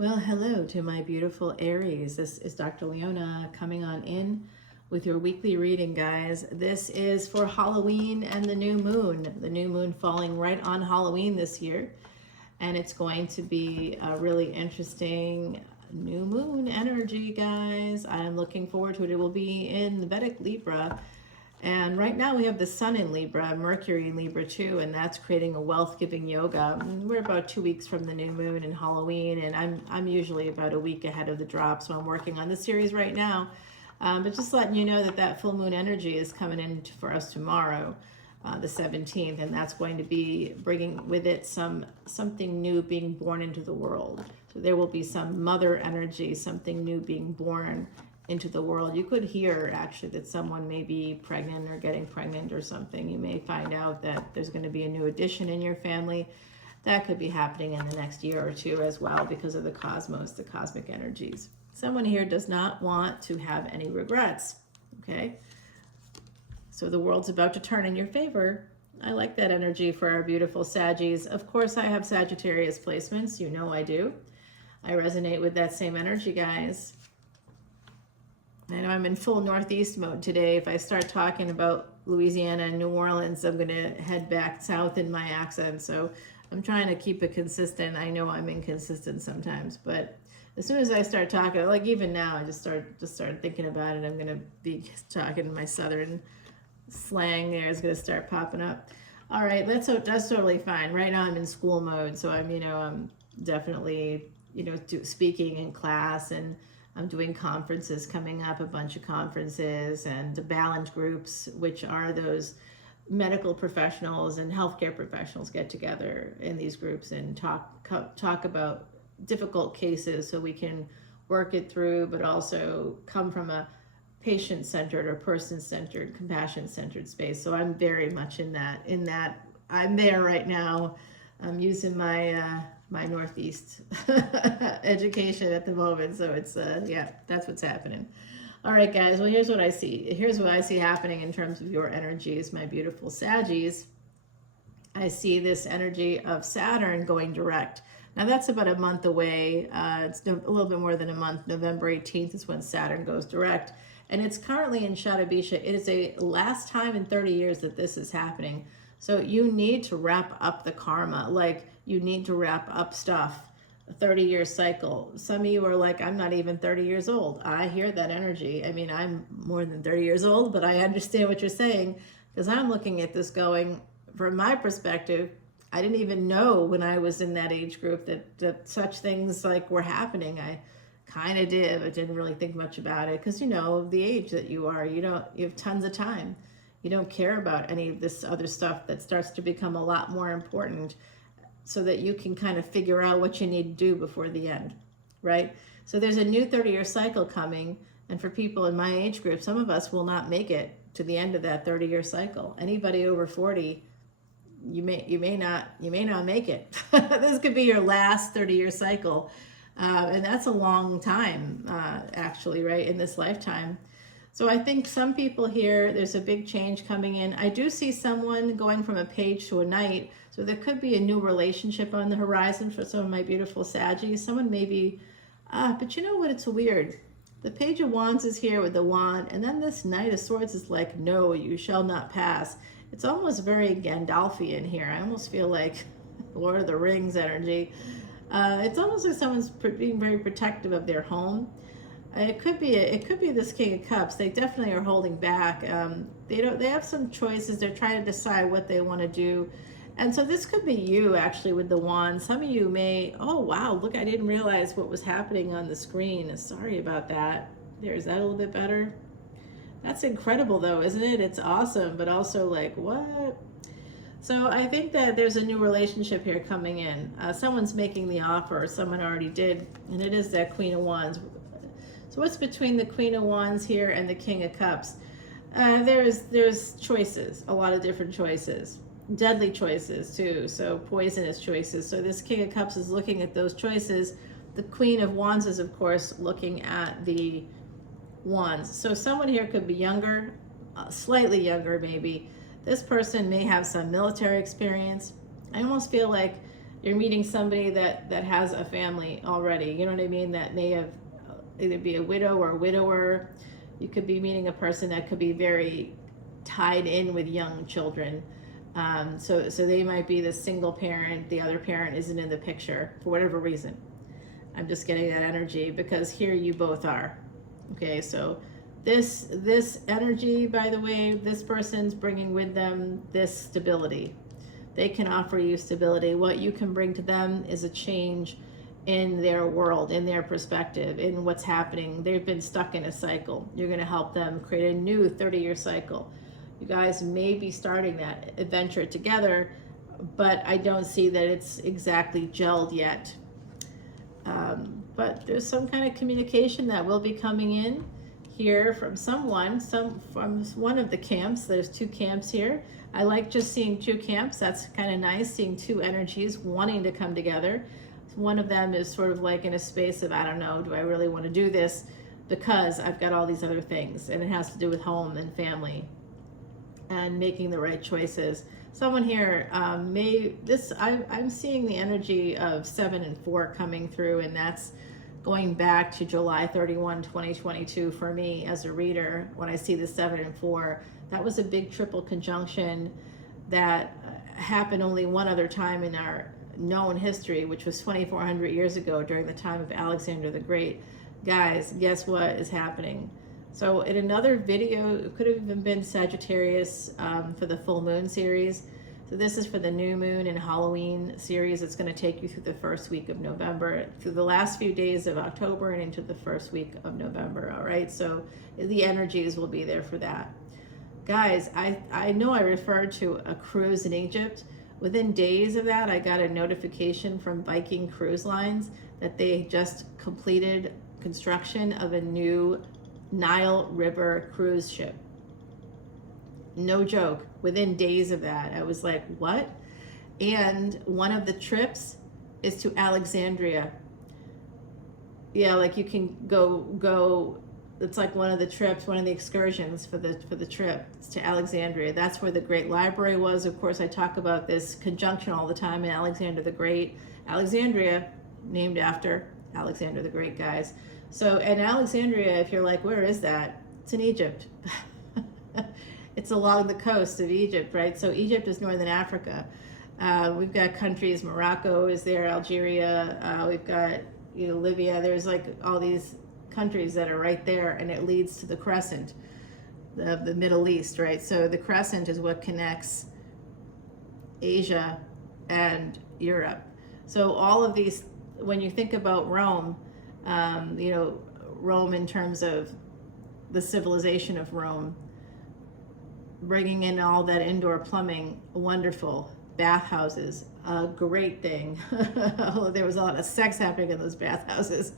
Well, hello to my beautiful Aries. This is Dr. Leona coming on in with your weekly reading, guys. This is for Halloween and the new moon. The new moon falling right on Halloween this year. And it's going to be a really interesting new moon energy, guys. I'm looking forward to it. It will be in Vedic Libra. And right now we have the sun in Libra, Mercury in Libra too, and that's creating a wealth-giving yoga. We're about 2 weeks from the new moon and Halloween, and I'm usually about a week ahead of the drop, so I'm working on the series right now. But just letting you know that that full moon energy is coming in for us tomorrow, the 17th, and that's going to be bringing with it something new being born into the world. So there will be some mother energy, something new being born into the world. You could hear actually that someone may be pregnant or getting pregnant or something. You may find out that there's going to be a new addition in your family. That could be happening in the next year or two as well because of the cosmos, the cosmic energies. Someone here does not want to have any regrets, okay? So the world's about to turn in your favor. I like that energy for our beautiful Saggies. Of course, I have Sagittarius placements. You know I do. I resonate with that same energy, guys. I know I'm in full Northeast mode today. If I start talking about Louisiana and New Orleans, I'm going to head back south in my accent. So I'm trying to keep it consistent. I know I'm inconsistent sometimes, but as soon as I start talking, like even now, I just started thinking about it. I'm going to be talking my southern slang there is going to start popping up. All right, that's totally fine. Right now I'm in school mode, so I'm definitely speaking in class, and I'm doing conferences coming up, a bunch of conferences, and the balance groups, which are those medical professionals and healthcare professionals get together in these groups and talk about difficult cases so we can work it through, but also come from a patient-centered or person-centered, compassion-centered space. So I'm very much in that. I'm there right now. I'm using my my Northeast education at the moment. So it's, yeah, that's what's happening. All right, guys, well, here's what I see. Here's what I see happening in terms of your energies, my beautiful Saggies. I see this energy of Saturn going direct. Now, that's about a month away. It's a little bit more than a month. November 18th is when Saturn goes direct. And it's currently in Shadabisha. It is a last time in 30 years that this is happening. So you need to wrap up the karma. Like, you need to wrap up stuff. A 30-year cycle. Some of you are like, I'm not even 30 years old. I hear that energy. I mean, I'm more than 30 years old, but I understand what you're saying, because I'm looking at this going, from my perspective, I didn't even know when I was in that age group that such things like were happening. I kind of did, but didn't really think much about it, because the age that you are, you have tons of time. You don't care about any of this other stuff that starts to become a lot more important, so that you can kind of figure out what you need to do before the end, right? So there's a new 30-year cycle coming, and for people in my age group, some of us will not make it to the end of that 30-year cycle. Anybody over 40, you may not make it. This could be your last 30-year cycle, and that's a long time, actually, right, in this lifetime. So I think some people here, there's a big change coming in. I do see someone going from a page to a knight. So there could be a new relationship on the horizon for some of my beautiful Saggies. Someone may be, but you know what? It's weird. The Page of Wands is here with the wand, and then this Knight of Swords is like, no, you shall not pass. It's almost very Gandalfian here. I almost feel like Lord of the Rings energy. It's almost like someone's being very protective of their home. It could be this King of Cups. They definitely are holding back. They have some choices. They're trying to decide what they want to do. And so this could be you actually with the wand. Some of you may, oh wow, look, I didn't realize what was happening on the screen. Sorry about that. Is that a little bit better? That's incredible though, isn't it? It's awesome, but also like, what? So I think that there's a new relationship here coming in. Someone's making the offer, someone already did, and it is that Queen of Wands. So what's between the Queen of Wands here and the King of Cups? There's choices, a lot of different choices. Deadly choices too, so poisonous choices. So this King of Cups is looking at those choices. The Queen of Wands is, of course, looking at the Wands. So someone here could be younger, slightly younger maybe. This person may have some military experience. I almost feel like you're meeting somebody that has a family already. You know what I mean? That may have either be a widow or a widower. You could be meeting a person that could be very tied in with young children. So they might be the single parent, the other parent isn't in the picture for whatever reason. I'm just getting that energy because here you both are. Okay, so this energy, by the way, this person's bringing with them this stability. They can offer you stability. What you can bring to them is a change in their world, in their perspective, in what's happening. They've been stuck in a cycle. You're going to help them create a new 30-year cycle. You guys may be starting that adventure together, but I don't see that it's exactly gelled yet. But there's some kind of communication that will be coming in here from someone, from one of the camps. There's two camps here. I like just seeing two camps. That's kind of nice, seeing two energies wanting to come together. One of them is sort of like in a space of, I don't know, do I really want to do this? Because I've got all these other things, and it has to do with home and family and making the right choices. Someone here I'm seeing the energy of 7 and 4 coming through, and that's going back to July 31, 2022 for me as a reader. When I see the 7 and 4, that was a big triple conjunction that happened only one other time in our known history, which was 2,400 years ago during the time of Alexander the Great. Guys, guess what is happening? So in another video, it could have even been Sagittarius for the full moon series. So this is for the new moon and Halloween series. It's going to take you through the first week of November, through the last few days of October and into the first week of November. All right, so the energies will be there for that. Guys, I know I referred to a cruise in Egypt. Within days of that, I got a notification from Viking Cruise Lines that they just completed construction of a new Nile River cruise ship. No joke. Within days of that, I was like, what? And one of the trips is to Alexandria. Yeah, like you can go. It's like one of the trips, one of the excursions for the trip. It's to Alexandria. That's where the Great Library was. Of course, I talk about this conjunction all the time in Alexander the Great. Alexandria, named after Alexander the Great, guys. So, and Alexandria, if you're like, where is that? It's in Egypt. It's along the coast of Egypt, right? So Egypt is northern Africa. We've got countries, Morocco is there, Algeria. We've got, Libya. There's like all these countries that are right there, and it leads to the crescent of the Middle East, right? So the crescent is what connects Asia and Europe. So all of these, when you think about Rome, Rome in terms of the civilization of Rome, bringing in all that indoor plumbing, wonderful. Bathhouses, a great thing. There was a lot of sex happening in those bathhouses.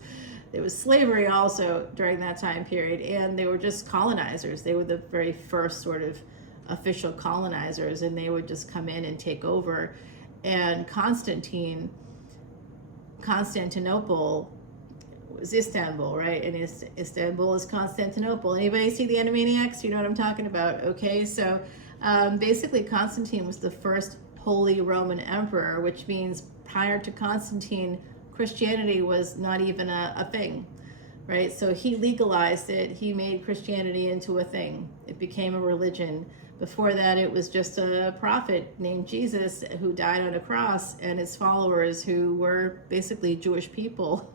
There was slavery also during that time period, and they were just colonizers. They were the very first sort of official colonizers, and they would just come in and take over. And Constantinople was Istanbul, right? And Istanbul is Constantinople. Anybody see the Animaniacs? You know what I'm talking about, okay? So basically Constantine was the first Holy Roman Emperor, which means prior to Constantine, Christianity was not even a thing, right? So he legalized it. He made Christianity into a thing. It became a religion. Before that, it was just a prophet named Jesus who died on a cross, and his followers who were basically Jewish people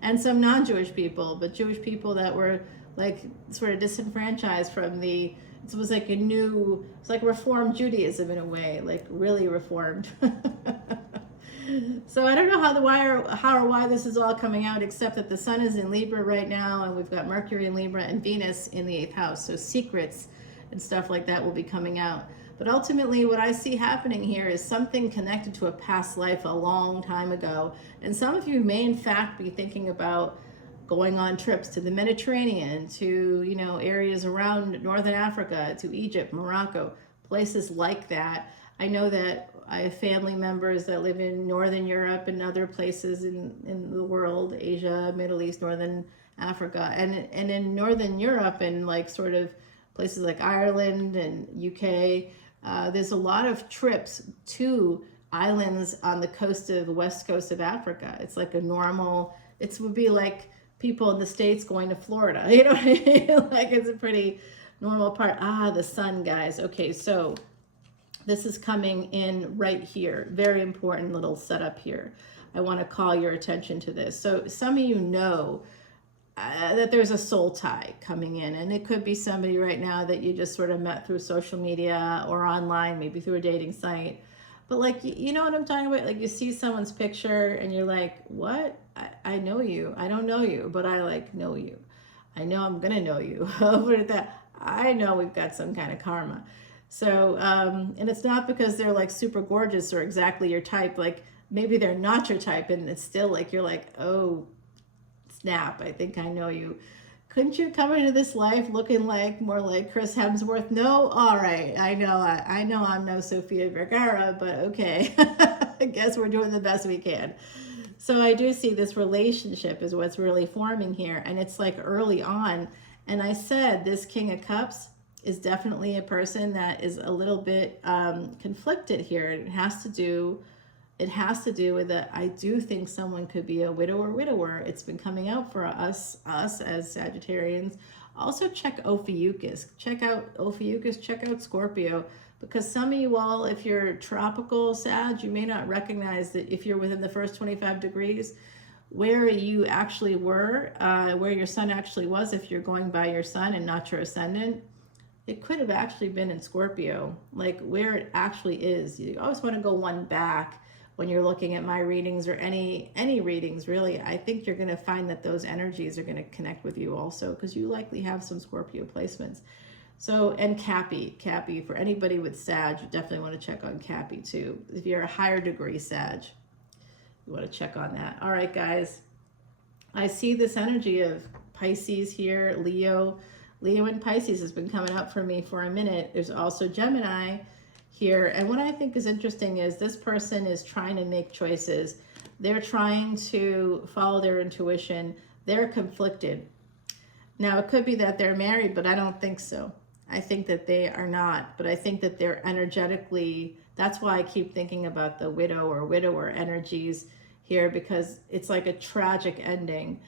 and some non-Jewish people, but Jewish people that were like sort of disenfranchised from it was like it's like Reformed Judaism in a way, like really Reformed. So I don't know how or why this is all coming out, except that the sun is in Libra right now, and we've got Mercury in Libra and Venus in the 8th house. So secrets and stuff like that will be coming out. But ultimately, what I see happening here is something connected to a past life a long time ago. And some of you may, in fact, be thinking about going on trips to the Mediterranean, to, areas around Northern Africa, to Egypt, Morocco, places like that. I know that I have family members that live in Northern Europe and other places in the world, Asia, Middle East, Northern Africa. And in Northern Europe and like sort of places like Ireland and UK, there's a lot of trips to islands on the coast of the west coast of Africa. It's like a normal, it would be like people in the States going to Florida. You know what I mean? Like it's a pretty normal part. Ah, the sun, guys. Okay, so this is coming in right here. Very important little setup here. I want to call your attention to this. So some of you know that there's a soul tie coming in, and it could be somebody right now that you just sort of met through social media or online, maybe through a dating site. But like, you know what I'm talking about? Like you see someone's picture and you're like, what? I know you. I don't know you, but I like know you. I know I'm going to know you. Put it that. I know we've got some kind of karma. So, and it's not because they're like super gorgeous or exactly your type. Like maybe they're not your type and it's still like, you're like, oh, snap, I think I know you. Couldn't you come into this life looking like more like Chris Hemsworth? No? All right. I know I'm no Sofia Vergara, but okay. I guess we're doing the best we can. So I do see this relationship is what's really forming here. And it's like early on. And I said this King of Cups is definitely a person that is a little bit conflicted here. It has to do with that. I do think someone could be a widower. It's been coming out for us as Sagittarians. Also check Ophiuchus. Check out Ophiuchus, check out Scorpio. Because some of you all, if you're tropical Sag, you may not recognize that if you're within the first 25 degrees, where you actually were, where your sun actually was, if you're going by your sun and not your ascendant, it could have actually been in Scorpio, like where it actually is. You always want to go one back when you're looking at my readings or any readings, really. I think you're going to find that those energies are going to connect with you also, because you likely have some Scorpio placements. So, and Cappy, for anybody with Sag, you definitely want to check on Cappy too. If you're a higher degree Sag, you want to check on that. All right, guys. I see this energy of Pisces here, Leo and Pisces has been coming up for me for a minute. There's also Gemini here. And what I think is interesting is this person is trying to make choices. They're trying to follow their intuition. They're conflicted. Now, it could be that they're married, but I don't think so. I think that they are not, but I think that they're energetically, that's why I keep thinking about the widow or widower energies here, because it's like a tragic ending.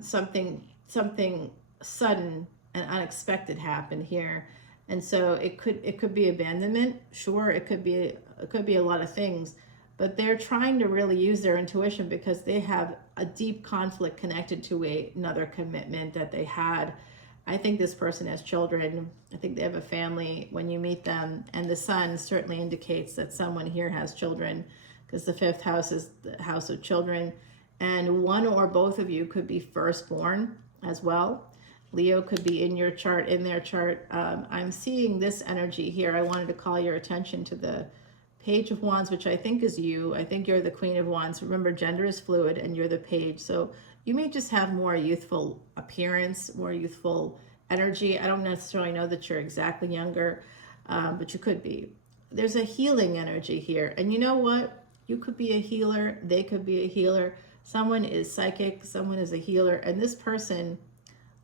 Something sudden and unexpected happened here. And so it could be abandonment. Sure, it could be a lot of things, but they're trying to really use their intuition because they have a deep conflict connected to another commitment that they had. I think this person has children. I think they have a family when you meet them, and the sun certainly indicates that someone here has children, because the 5th house is the house of children, and one or both of you could be firstborn as well. Leo could be in your chart, in their chart. I'm seeing this energy here. I wanted to call your attention to the Page of Wands, which I think is you. I think you're the Queen of Wands. Remember, gender is fluid and you're the Page. So you may just have more youthful appearance, more youthful energy. I don't necessarily know that you're exactly younger, but you could be. There's a healing energy here. And you know what? You could be a healer. They could be a healer. Someone is psychic. Someone is a healer. And this person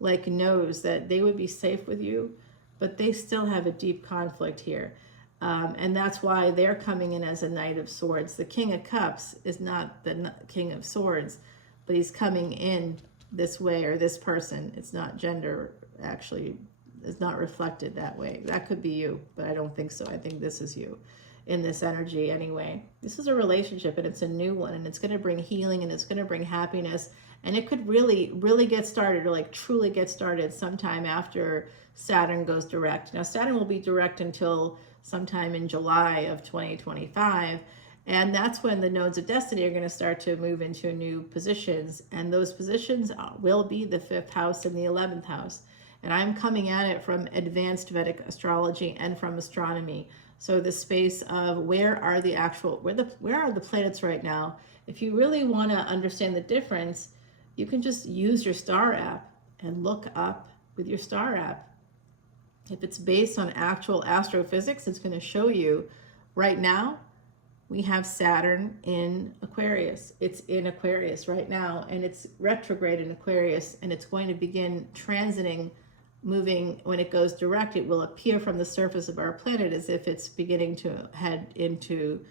like knows that they would be safe with you, but they still have a deep conflict here. And that's why they're coming in as a Knight of Swords. The King of Cups is not the King of Swords, but he's coming in this way, or this person. It's not gender, actually, it's not reflected that way. That could be you, but I don't think so. I think this is you in this energy anyway. This is a relationship, and it's a new one, and it's going to bring healing, and it's going to bring happiness. And it could really, really get started, or like truly get started sometime after Saturn goes direct. Now, Saturn will be direct until sometime in July of 2025. And that's when the nodes of destiny are going to start to move into new positions. And those positions will be the 5th house and the 11th house. And I'm coming at it from advanced Vedic astrology and from astronomy. So the space of where are the planets right now? If you really want to understand the difference, you can just use your star app and look up with your star app. If it's based on actual astrophysics, it's going to show you right now we have Saturn in Aquarius. It's in Aquarius right now, and it's retrograde in Aquarius, and it's going to begin transiting, moving. When it goes direct, it will appear from the surface of our planet as if it's beginning to head into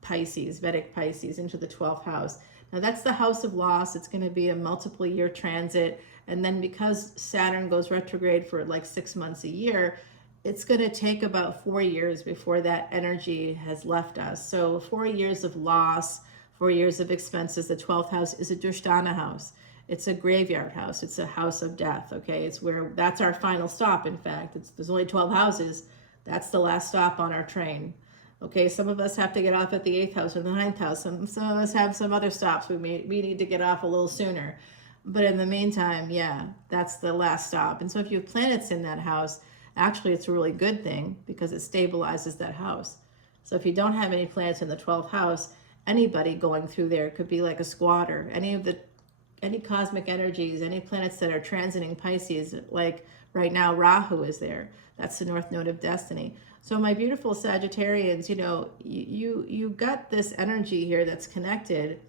Pisces, Vedic Pisces, into the 12th house. Now that's the house of loss. It's going to be a multiple year transit. And then because Saturn goes retrograde for like 6 months a year, it's going to take about 4 years before that energy has left us. So 4 years of loss, 4 years of expenses. The 12th house is a Dushtana house. It's a graveyard house. It's a house of death. Okay. It's where, that's our final stop. In fact, there's only 12 houses. That's the last stop on our train. Okay. Some of us have to get off at the 8th house or the 9th house. Some of us have some other stops. We need to get off a little sooner. But in the meantime, yeah, that's the last stop. And so if you have planets in that house, actually it's a really good thing because it stabilizes that house. So if you don't have any planets in the 12th house, anybody going through there could be like a squatter. Any cosmic energies, any planets that are transiting Pisces, like right now Rahu is there. That's the North Node of Destiny. So my beautiful Sagittarians, you know, you got this energy here that's connected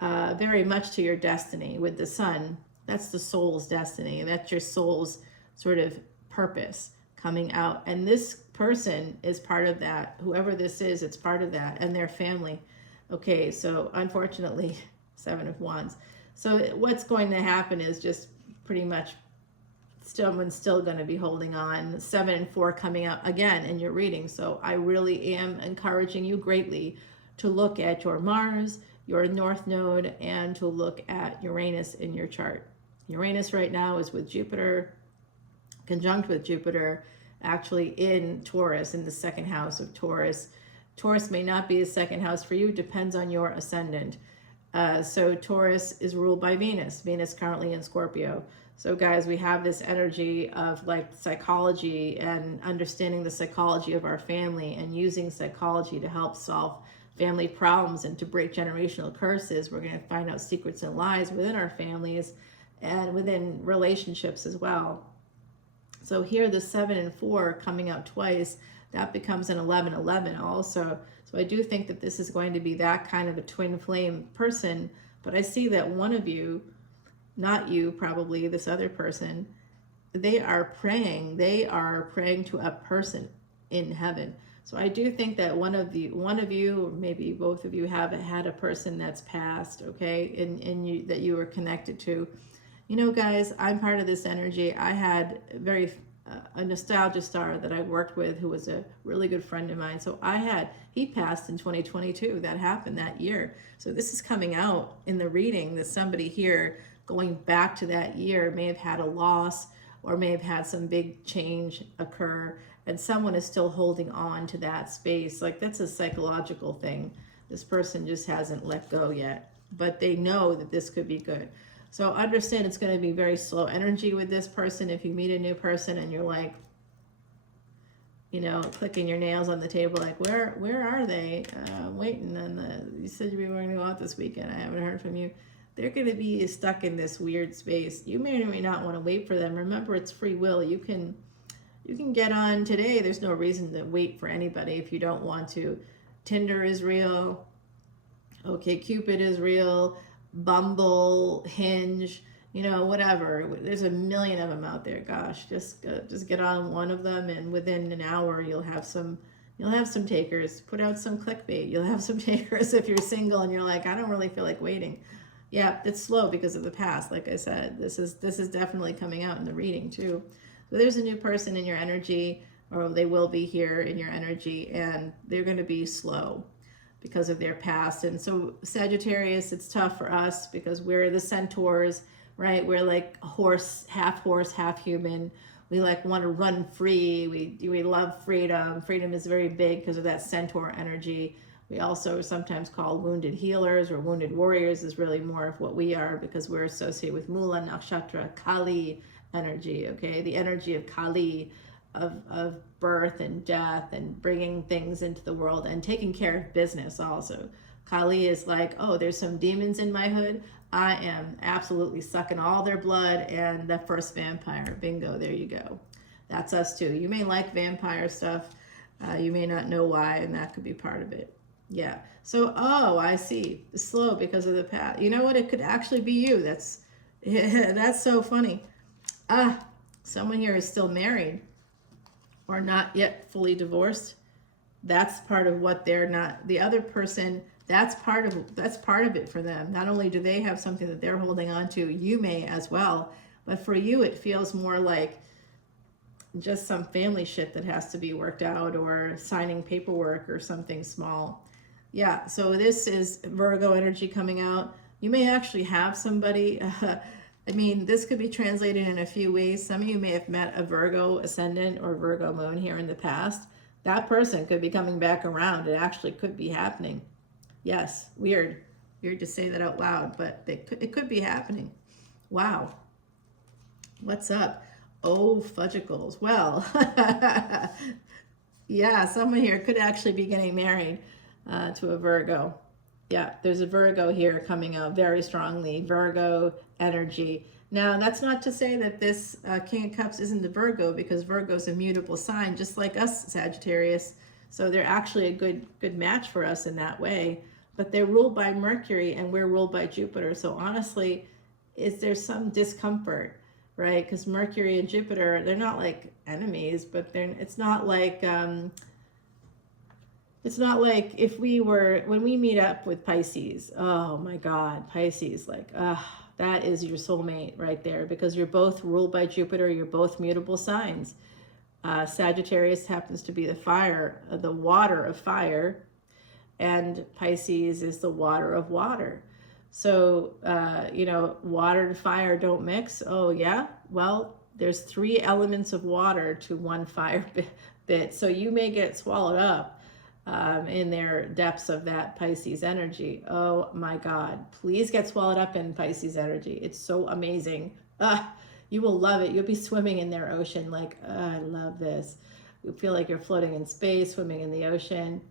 very much to your destiny with the sun. That's the soul's destiny. That's your soul's sort of purpose coming out. And this person is part of that. Whoever this is, it's part of that, and their family. Okay, so unfortunately, 7 of Wands. So what's going to happen is just pretty much someone's still going to be holding on. 7 and 4 coming out again in your reading. So I really am encouraging you greatly to look at your Mars, your North Node, and to look at Uranus in your chart. Uranus right now is with Jupiter, conjunct with Jupiter, actually in Taurus, in the 2nd house of Taurus. Taurus may not be a 2nd house for you. It depends on your ascendant. So Taurus is ruled by Venus. Venus currently in Scorpio. So guys, we have this energy of like psychology and understanding the psychology of our family and using psychology to help solve family problems and to break generational curses. We're going to find out secrets and lies within our families and within relationships as well. So here the 7 and 4 coming out twice, that becomes an 11-11 also. So I do think that this is going to be that kind of a twin flame person, but I see that one of you, not you probably, this other person, they are praying to a person in heaven. So I do think that one of you, or maybe both of you, have had a person that's passed, okay, and you, that you were connected to. You know, guys, I'm part of this energy. I had a nostalgia star that I worked with who was a really good friend of mine. So he passed in 2022. That happened that year. So this is coming out in the reading that somebody here going back to that year may have had a loss or may have had some big change occur, and someone is still holding on to that space. Like, that's a psychological thing. This person just hasn't let go yet, but they know that this could be good. So understand it's going to be very slow energy with this person. If you meet a new person and you're like, you know, clicking your nails on the table, like, where are they? Waiting on you said you were going to go out this weekend. I haven't heard from you. They're going to be stuck in this weird space. You may or may not want to wait for them. Remember, it's free will. You can get on today. There's no reason to wait for anybody if you don't want to. Tinder is real. Okay, Cupid is real. Bumble, Hinge, you know, whatever. There's a million of them out there. Gosh, just get on one of them, and within an hour you'll have some takers. Put out some clickbait. You'll have some takers if you're single and you're like, I don't really feel like waiting. Yeah, it's slow because of the past. Like I said, this is definitely coming out in the reading too. So there's a new person in your energy, or they will be here in your energy, and they're going to be slow because of their past. And so Sagittarius, it's tough for us because we're the centaurs, right? We're like horse, half human. We like want to run free. We love freedom. Freedom is very big because of that centaur energy. We also are sometimes called wounded healers, or wounded warriors is really more of what we are, because we're associated with Mula Nakshatra, Kali energy, okay? The energy of Kali, of birth and death and bringing things into the world and taking care of business also. Kali is like, oh, there's some demons in my hood. I am absolutely sucking all their blood, and the first vampire. Bingo, there you go. That's us too. You may like vampire stuff. You may not know why, and that could be part of it. Yeah. So, oh, I see. Slow because of the past. You know what? It could actually be you. That's so funny. Someone here is still married or not yet fully divorced. That's part of what they're not, the other person, that's part of it for them. Not only do they have something that they're holding on to, you may as well, but for you it feels more like just some family shit that has to be worked out, or signing paperwork or something small. Yeah, so this is Virgo energy coming out. You may actually have somebody, I mean, this could be translated in a few ways. Some of you may have met a Virgo ascendant or Virgo moon here in the past. That person could be coming back around. It actually could be happening. Yes, weird to say that out loud, but it could be happening. Wow. What's up? Oh, fudgicles. Well, yeah, someone here could actually be getting married to a Virgo. Yeah, there's a Virgo here coming out very strongly. Virgo energy. Now, that's not to say that this King of Cups isn't a Virgo, because Virgo's a mutable sign, just like us, Sagittarius. So they're actually a good match for us in that way. But they're ruled by Mercury and we're ruled by Jupiter. So honestly, there's some discomfort, right? Because Mercury and Jupiter, they're not like enemies, but it's not like if when we meet up with Pisces, oh my God, Pisces, like, that is your soulmate right there, because you're both ruled by Jupiter, you're both mutable signs. Sagittarius happens to be the water of fire, and Pisces is the water of water. So, water and fire don't mix. Oh yeah, well, there's 3 elements of water to 1 fire bit. So you may get swallowed up in their depths of that Pisces energy. Oh my God, please get swallowed up in Pisces energy. It's so amazing. You will love it. You'll be swimming in their ocean like, I love this. You feel like you're floating in space, swimming in the ocean.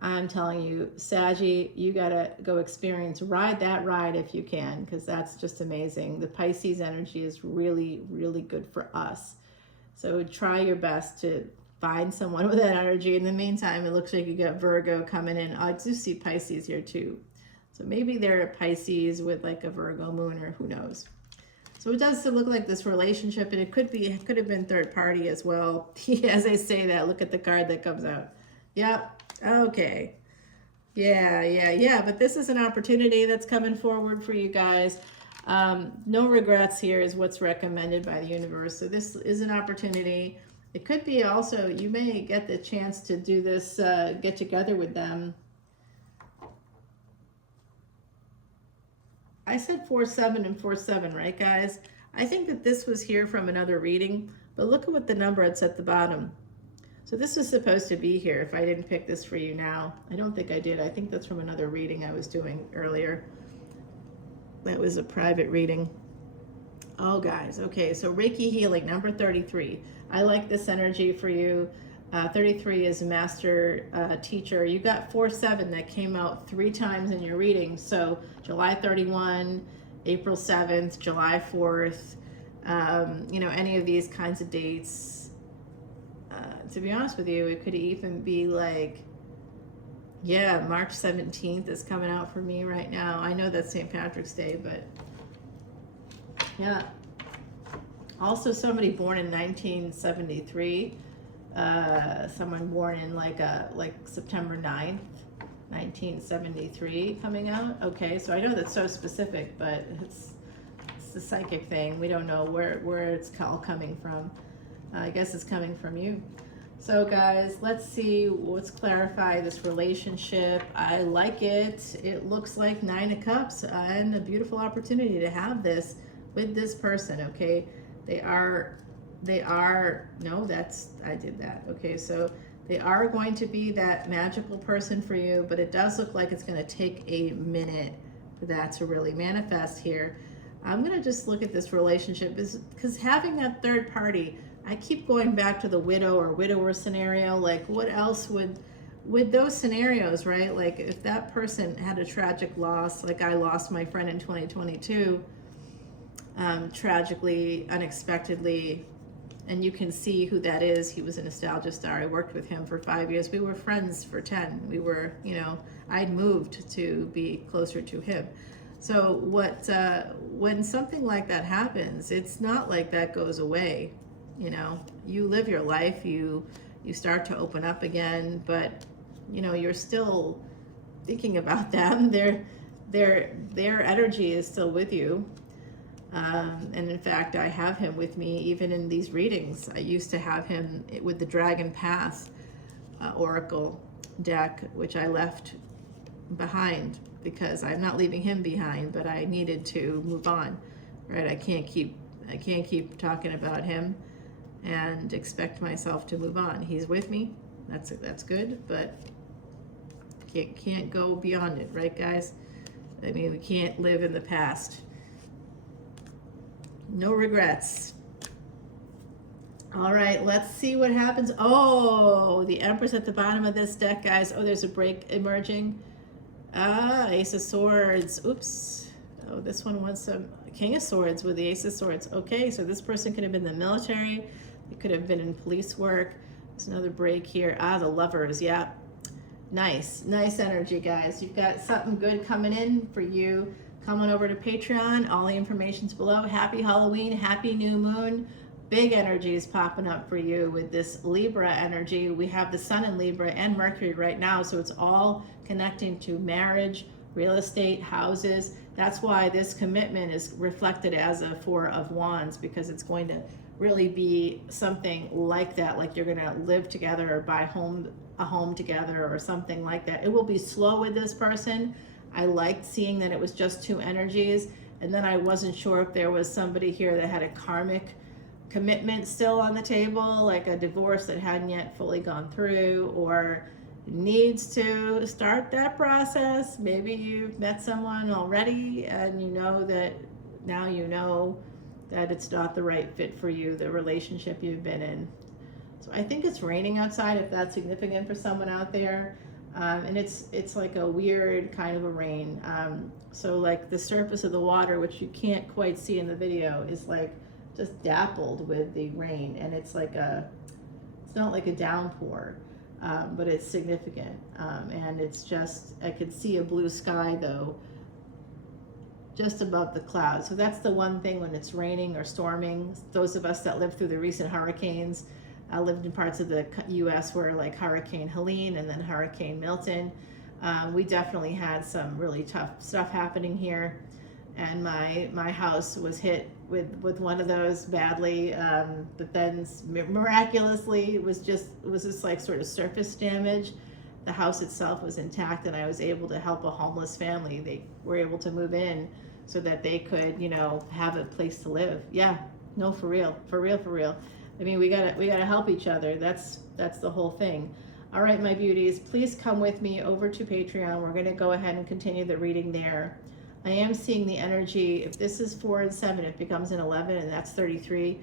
I'm telling you, Saggie, you gotta go ride that ride if you can, because that's just amazing. The Pisces energy is really, really good for us. So try your best to find someone with that energy. In the meantime, it looks like you got Virgo coming in. I do see Pisces here too. So maybe they're a Pisces with like a Virgo moon, or who knows. So it does look like this relationship, and it could have been third party as well. As I say that, look at the card that comes out. Yep. Okay. Yeah. But this is an opportunity that's coming forward for you guys. No regrets here is what's recommended by the universe. So this is an opportunity. It could be also, you may get the chance to do this, get together with them. I said 4-7 and 4-7, right, guys? I think that this was here from another reading, but look at what the number it's at the bottom. So this is supposed to be here if I didn't pick this for you now. I don't think I did. I think that's from another reading I was doing earlier. That was a private reading. Oh, guys. Okay, so Reiki healing, number 33. I like this energy for you. 33 is master teacher. You got 4-7 that came out 3 times in your reading. So July 31, April 7th, July 4th, any of these kinds of dates. To be honest with you, it could even be like, yeah, March 17th is coming out for me right now. I know that's St. Patrick's Day, but yeah. Also, somebody born in 1973, someone born in like September 9th, 1973 coming out. Okay, so I know that's so specific, but it's the psychic thing. We don't know where it's all coming from. I guess it's coming from you. So guys, let's see, let's clarify this relationship. I like it. It looks like 9 of Cups and a beautiful opportunity to have this with this person, okay? I did that. Okay, so they are going to be that magical person for you, but it does look like it's going to take a minute for that to really manifest here. I'm going to just look at this relationship because having that third party, I keep going back to the widow or widower scenario. Like, what else with those scenarios, right? Like, if that person had a tragic loss, like I lost my friend in 2022, tragically, unexpectedly, and you can see who that is. He was a nostalgia star. I worked with him for 5 years. We were friends for 10. We were, I'd moved to be closer to him. So when something like that happens, it's not like that goes away. You live your life, you you start to open up again, but you know, you're still thinking about them. Their energy is still with you. And in fact, I have him with me even in these readings. I used to have him with the Dragon Path Oracle deck, which I left behind because I'm not leaving him behind, but I needed to move on, right? I can't keep talking about him and expect myself to move on. He's with me. That's good, but can't go beyond it, right, guys? I mean, we can't live in the past. No regrets. All right, let's see what happens. Oh, the Empress at the bottom of this deck, guys. Oh, there's a break emerging. Ace of Swords. Oops. Oh, this one wants some King of Swords with the Ace of Swords. Okay, so this person could have been in the military. It could have been in police work. There's another break here. The Lovers. Yeah. Nice energy, guys. You've got something good coming in for you. Come on over to Patreon. All the information's below. Happy Halloween. Happy new moon. Big energy is popping up for you with this Libra energy. We have the Sun in Libra and Mercury right now, so it's all connecting to marriage, real estate, houses. That's why this commitment is reflected as a Four of Wands, because it's going to really be something like that, like you're going to live together or buy a home together or something like that. It will be slow with this person. I liked seeing that it was just two energies, and then I wasn't sure if there was somebody here that had a karmic commitment still on the table, like a divorce that hadn't yet fully gone through, or needs to start that process. Maybe you've met someone already and you know that now you know that it's not the right fit for you, the relationship you've been in. So I think it's raining outside, if that's significant for someone out there. And it's like a weird kind of a rain. So like the surface of the water, which you can't quite see in the video, is like just dappled with the rain, and it's not like a downpour, but it's significant. And it's just, I could see a blue sky though, just above the clouds. So that's the one thing when it's raining or storming. Those of us that lived through the recent hurricanes, lived in parts of the U.S. where like Hurricane Helene and then Hurricane Milton, we definitely had some really tough stuff happening here. And my house was hit with one of those badly, but then miraculously it was just like sort of surface damage. The house itself was intact, and I was able to help a homeless family. They were able to move in so that they could, you know, have a place to live. Yeah, no, for real. I mean, we gotta help each other. That's the whole thing. All right, my beauties, please come with me over to Patreon. We're gonna go ahead and continue the reading there. I am seeing the energy. If this is 4 and 7, it becomes an 11, and that's 33.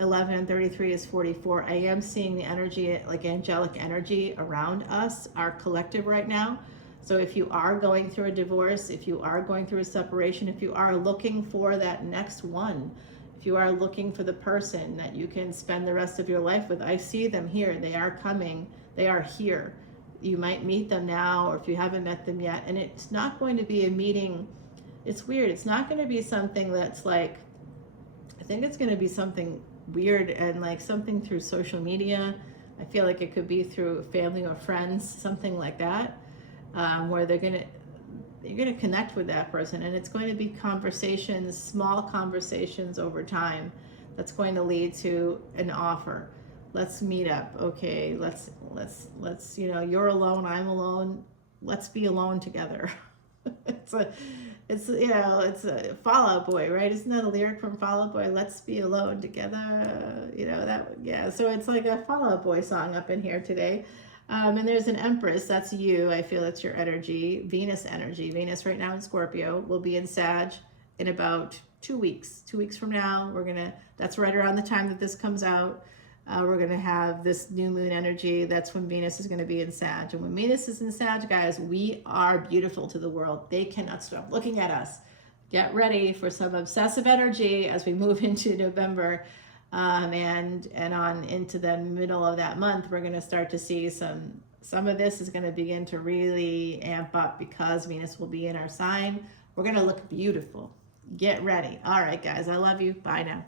11 and 33 is 44. I am seeing the energy, like angelic energy around us, our collective right now. So if you are going through a divorce, if you are going through a separation, if you are looking for that next one, if you are looking for the person that you can spend the rest of your life with, I see them here. They are coming. They are here. You might meet them now, or if you haven't met them yet. And it's not going to be a meeting. It's weird. It's not going to be something that's like, I think it's going to be something weird and like something through social media. I feel like it could be through family or friends, something like that, where you're going to connect with that person, and it's going to be conversations, small conversations over time, that's going to lead to an offer. Let's meet up. Okay, let's you know, you're alone, I'm alone. Let's be alone together. It's a Fall Out Boy, right? Isn't that a lyric from Fall Out Boy? Let's be alone together. You know that, yeah. So it's like a Fall Out Boy song up in here today. And there's an Empress. That's you. I feel that's your energy. Venus energy. Venus right now in Scorpio will be in Sag in about 2 weeks. 2 weeks from now, that's right around the time that this comes out. We're going to have this new moon energy. That's when Venus is going to be in Sag. And when Venus is in Sag, guys, we are beautiful to the world. They cannot stop looking at us. Get ready for some obsessive energy as we move into November. And on into the middle of that month, we're going to start to see some of this is going to begin to really amp up because Venus will be in our sign. We're going to look beautiful. Get ready. All right, guys, I love you. Bye now.